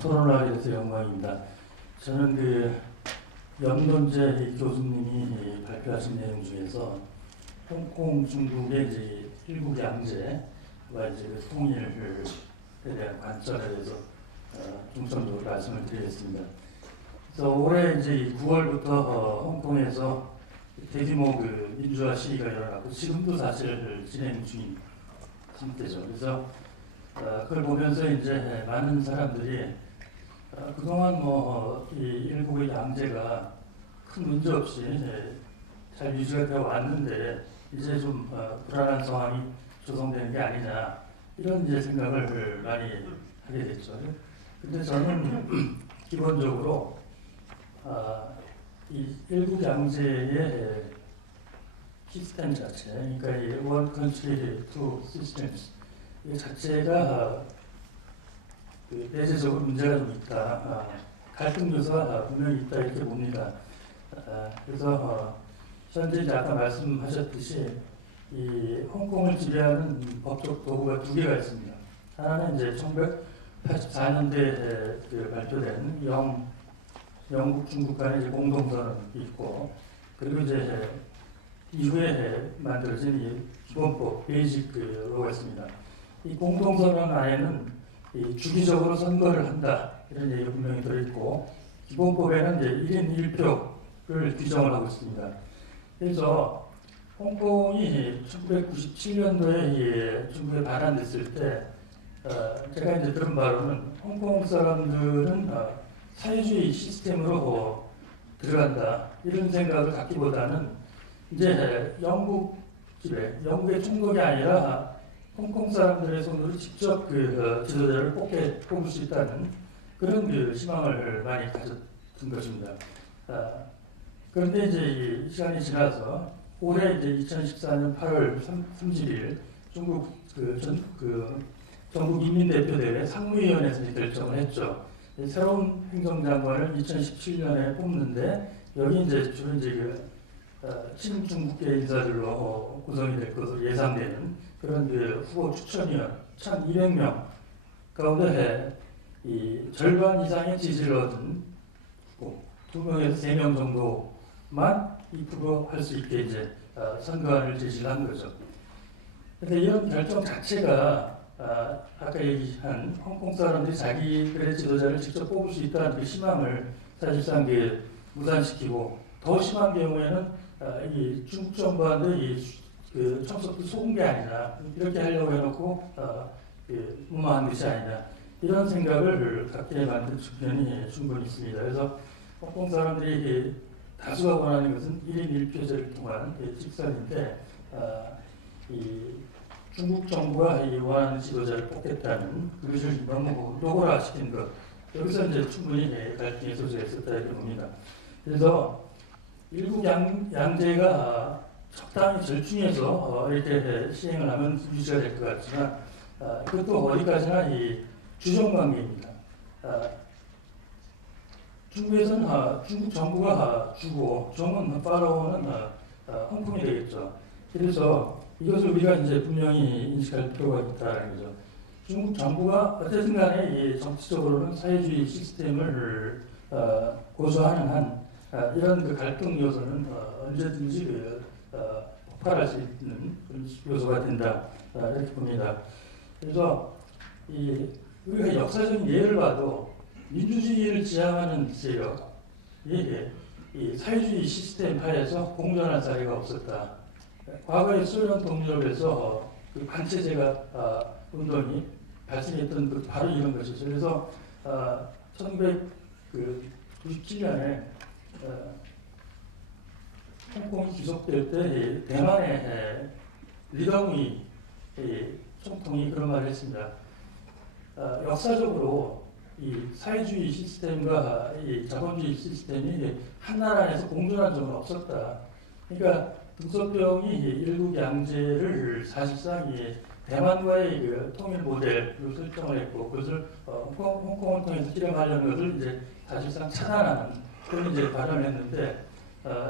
토론을 하게 돼서 영광입니다. 저는 염론재 교수님이 발표하신 내용 중에서 홍콩 중국의 이제 일국 양제와 이제 통일에 대한 관점에 대해서 중점적으로 말씀을 드리겠습니다. 그래서 올해 이제 9월부터 홍콩에서 대규모 민주화 시위가 일어났고 지금도 사실 진행 중인 상태죠. 그래서 그걸 보면서 이제 많은 사람들이 그동안 이 일국의 양제가 큰 문제 없이 잘 유지가 되어 왔는데 이제 좀 불안한 상황이 조성되는 게 아니냐 이런 이제 생각을 많이 하게 됐죠. 근데 저는 기본적으로 이 일국 양제의 시스템 자체, 그러니까 이 One Country, Two Systems 이 자체가 내재적으로 문제가 좀 있다, 갈등 요소가 분명히 있다 이렇게 봅니다. 그래서 현재 이제 아까 말씀하셨듯이 이 홍콩을 지배하는 법적 도구가 두 개가 있습니다. 하나는 이제 1984년대에 발표된 영국 중국 간의 이제 공동선언이 있고, 그리고 이제 이후에 만들어진 이 기본법 베이직 로가 있습니다. 이 공동선언 안에는 이 주기적으로 선거를 한다 이런 얘기가 분명히 들어있고, 기본법에는 이제 1인 1표를 규정을 하고 있습니다. 그래서 홍콩이 1997년도에 중국에 반환됐을 때 제가 이제 들은 바로는 홍콩 사람들은 사회주의 시스템으로 들어간다 이런 생각을 갖기보다는 이제 영국 지배, 영국의 총독이 아니라 홍콩 사람들의 손으로 직접 지도자를 뽑을 수 있다는 그런 희망을 많이 가졌던 것입니다. 그런데 이제 이 시간이 지나서 올해 이제 2014년 8월 30일 중국 전국 인민대표대회 상무위원회에서 결정을 했죠. 새로운 행정장관을 2017년에 뽑는데 여기 이제 주로 이제 친중국계 인사들로 구성이 될 것으로 예상되는 그런 후보 추천위원 1,200명 가운데 이 절반 이상의 지지를 얻은 후보 2명에서 3명 정도만 입후보할 수 있게 이제 선거안을 제시를 한 거죠. 그런데 이런 결정 자체가 아까 얘기한 홍콩 사람들이 자기들의 지도자를 직접 뽑을 수 있다는 그 희망을 사실상 무산시키고, 더 심한 경우에는 이 중국 정부한테 청소도 속은 게 아니냐 이렇게 하려고 해놓고 무마한 것이 아니냐 이런 생각을 갖게 만든 측면이 충분히 있습니다. 그래서 홍콩 사람들이 다수가 원하는 것은 1인 1표제를 통한 직선인데 이 중국 정부가 원하는 지도자를 뽑겠다는 그것을 너무 노골화시킨 것, 여기서 이제 충분히 갈등의 소지가 있었다 이렇게 봅니다. 그래서 일국 양제가 적당히 절충해서 이렇게 시행을 하면 유지가 될 것 같지만 그것도 어디까지나 이 주종관계입니다. 중국에서는 중국 정부가 주고 종은 팔로우는 홍콩이 되겠죠. 그래서 이것을 우리가 이제 분명히 인식할 필요가 있다는 거죠. 중국 정부가 어쨌든 간에 이 정치적으로는 사회주의 시스템을 고수하는 한 이런 갈등 요소는 언제든지 폭발할 수 있는 그런 요소가 된다 이렇게 봅니다. 그래서 우리가 역사적인 예를 봐도 민주주의를 지향하는 세력이 이 사회주의 시스템 하에서 공존한 사례가 없었다. 과거에 소련 동유럽에서 반체제가 운동이 발생했던 바로 이런 것이죠. 그래서 1997년에 홍콩이 귀속될 때 대만의 리덩위 총통이 그런 말을 했습니다. 역사적으로 이 사회주의 시스템과 이 자본주의 시스템이 한 나라 안에서 공존한 적은 없었다. 그러니까 등소병이 일국 양제를 사실상 대만과의 통일 모델로 설정을 했고, 그것을 홍콩을 통해서 실행하려는 것을 이제 사실상 차단하는 그런 이제 발언을 했는데,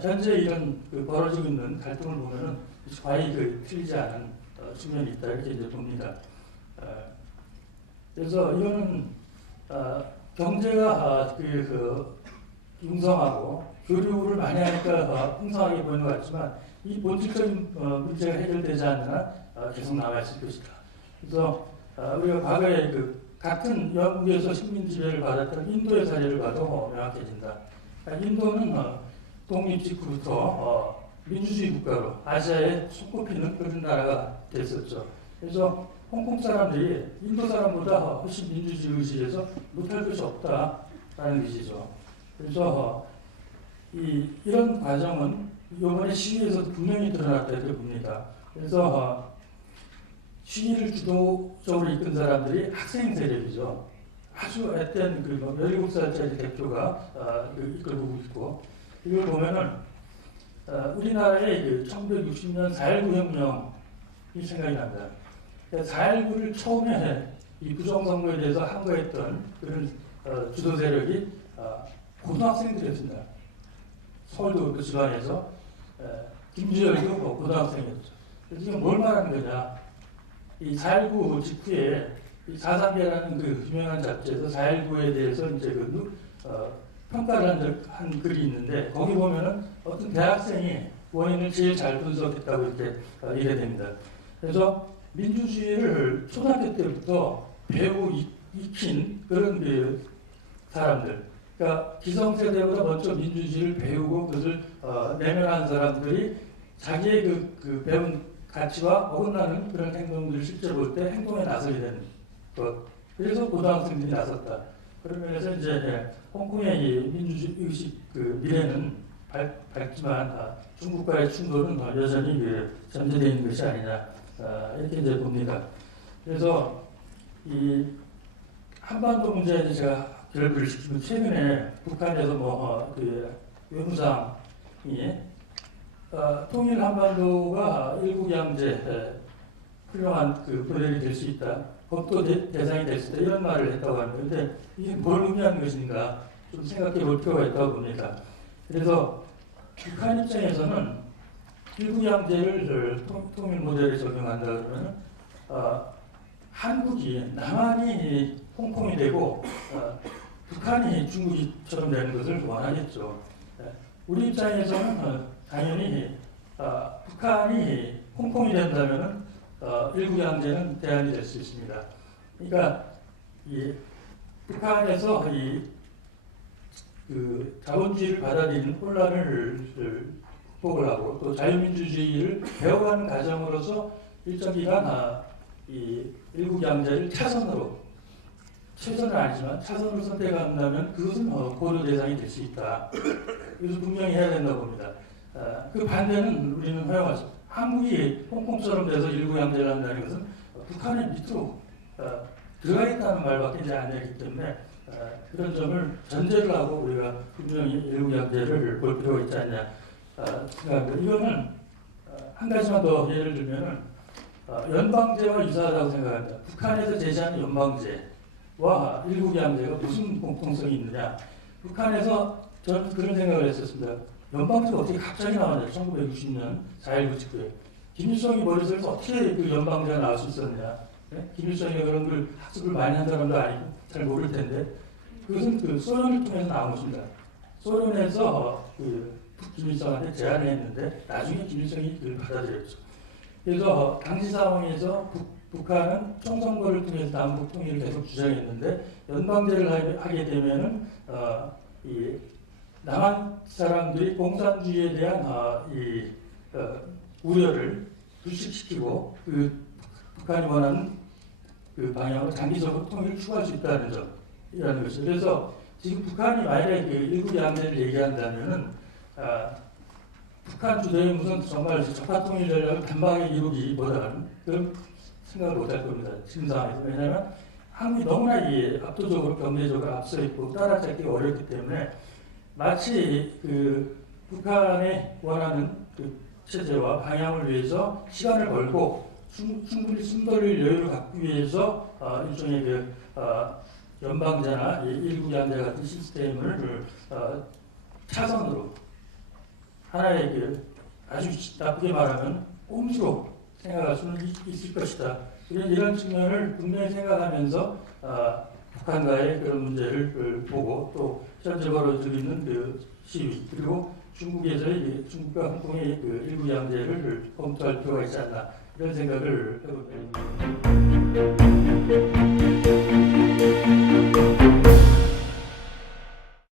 현재 이런 벌어지고 있는 갈등을 보면은 과히 틀리지 않은 측면이 있다 이렇게 이제 봅니다. 그래서 이거는 경제가 융성하고 교류를 많이 하니까 풍성하게 보이는 것 같지만 이 본질적인 문제가 해결되지 않는 한 계속 남아 있을 것이다. 그래서 우리가 과거에 같은 영국에서 식민 지배를 받았던 인도의 사례를 봐도 명확해진다. 인도는 독립 직후부터 민주주의 국가로 아시아에 손꼽히는 그런 나라가 됐었죠. 그래서 홍콩 사람들이 인도 사람보다 훨씬 민주주의 의식에서 못할 것이 없다라는 것이죠. 그래서 이런 과정은 이번에 시위에서도 분명히 드러났다 이렇게 봅니다. 그래서 시위를 주도적으로 이끈 사람들이 학생 세력이죠. 아주 앳된 17살짜리 대표가 이끌고 있고, 이걸 보면은 우리나라의 1960년 4.19 혁명이 생각이 납니다. 4.19를 처음에 이 부정선거에 대해서 항거했던 그런 주도 세력이 고등학생들이었습니다. 서울도 그 지방에서 김주열도 고등학생이었죠. 그래서 지금 뭘 말하는 거냐? 이 4.19 직후에 이 사상계라는 유명한 잡지에서 4.19에 대해서 이제 평가를 한 글이 있는데 거기 보면은 어떤 대학생이 원인을 제일 잘 분석했다고 이렇게 이래됩니다. 그래서 민주주의를 초등학교 때부터 배우고 익힌 그런 사람들, 그러니까 기성세대보다 먼저 민주주의를 배우고 그것을 내면하는 사람들이 자기의 배운 가치와 어긋나는 그런 행동들을 실제로 볼 때 행동에 나서게 되는 것. 그래서 고등학생들이 나섰다. 그런 면에서 이제 홍콩의 이 민주주의 의식 미래는 밝지만 중국과의 충돌은 여전히 잠재되어 있는 것이 아니냐, 이렇게 이제 봅니다. 그래서 이 한반도 문제에 제가 결부를 시키면 최근에 북한에서 외무상이 통일 한반도가 일국양제 훌륭한 모델이 될 수 있다. 법도 대상이 될 수 있다. 이런 말을 했다고 하는데, 근데 이게 뭘 의미하는 것인가 좀 생각해 볼 필요가 있다고 봅니다. 그래서 북한 입장에서는 일국양제를 통일 모델에 적용한다 그러면 한국이 남한이 홍콩이 되고 북한이 중국처럼 되는 것을 원하겠죠. 우리 입장에서는 당연히 북한이 홍콩이 된다면 일국양제는 대안이 될 수 있습니다. 그러니까 북한에서 자본주의를 받아들이는 혼란을 극복을 하고 또 자유민주주의를 배워가는 과정으로서 일정 기간 일국양제를 최선은 아니지만 차선으로 선택한다면 그것은 고려 대상이 될 수 있다. 그래서 분명히 해야 된다고 봅니다. 그 반대는 우리는 허용하죠. 한국이 홍콩처럼 돼서 일국양제를 한다는 것은 북한의 밑으로 들어가겠다는 말밖에 이제 안 되기 때문에 그런 점을 전제를 하고 우리가 분명히 일국양제를 볼 필요가 있지 않냐 생각합니다. 이거는 한 가지만 더 예를 들면은 연방제와 유사하다고 생각합니다. 북한에서 제시하는 연방제와 일국양제가 무슨 공통성이 있느냐. 북한에서 저는 그런 생각을 했었습니다. 연방제가 어떻게 갑자기 나왔냐. 1960년 4.19 직후에. 김일성이 머릿속에서 어떻게 그 연방제가 나올 수 있었느냐. 네? 김일성이 그런 걸 학습을 많이 한 사람도 아니고 잘 모를 텐데 그것은 소련을 통해서 나온 것입니다. 소련에서 김일성한테 제안을 했는데 나중에 김일성이 그걸 받아들였죠. 그래서 당시 상황에서 북한은 총선거를 통해서 남북 통일을 계속 주장했는데 연방제를 하게 되면은 이 남한 사람들이 공산주의에 대한 우려를 불식시키고 북한이 원하는 방향으로 장기적으로 통일을 추구할 수 있다는 점이라는 것이죠. 그래서 지금 북한이 만약에 일국양제를 얘기한다면은 북한 주도의 무슨 정말 적화 통일 전략을 단방에 이루기보다는 그런 생각을 못할 겁니다. 지금 상황에서. 왜냐하면 한국이 너무나 압도적으로 경제적으로 앞서 있고 따라잡기가 어렵기 때문에 마치 북한에 원하는 체제와 방향을 위해서 시간을 벌고 충분히 숨 돌릴 여유를 갖기 위해서 일종의 연방제나 일국양제 같은 시스템을 차선으로 하나의 아주 나쁘게 말하면 꼼수로 생각할 수는 있을 것이다. 이런 측면을 분명히 생각하면서 북한과의 그런 문제를 보고 또 현재 벌어지고 있는 그 시위 그리고 중국에서의 중국과 홍콩의 그 일부 양제를 검토할 필요가 있지 않나 이런 생각을 해봅니다.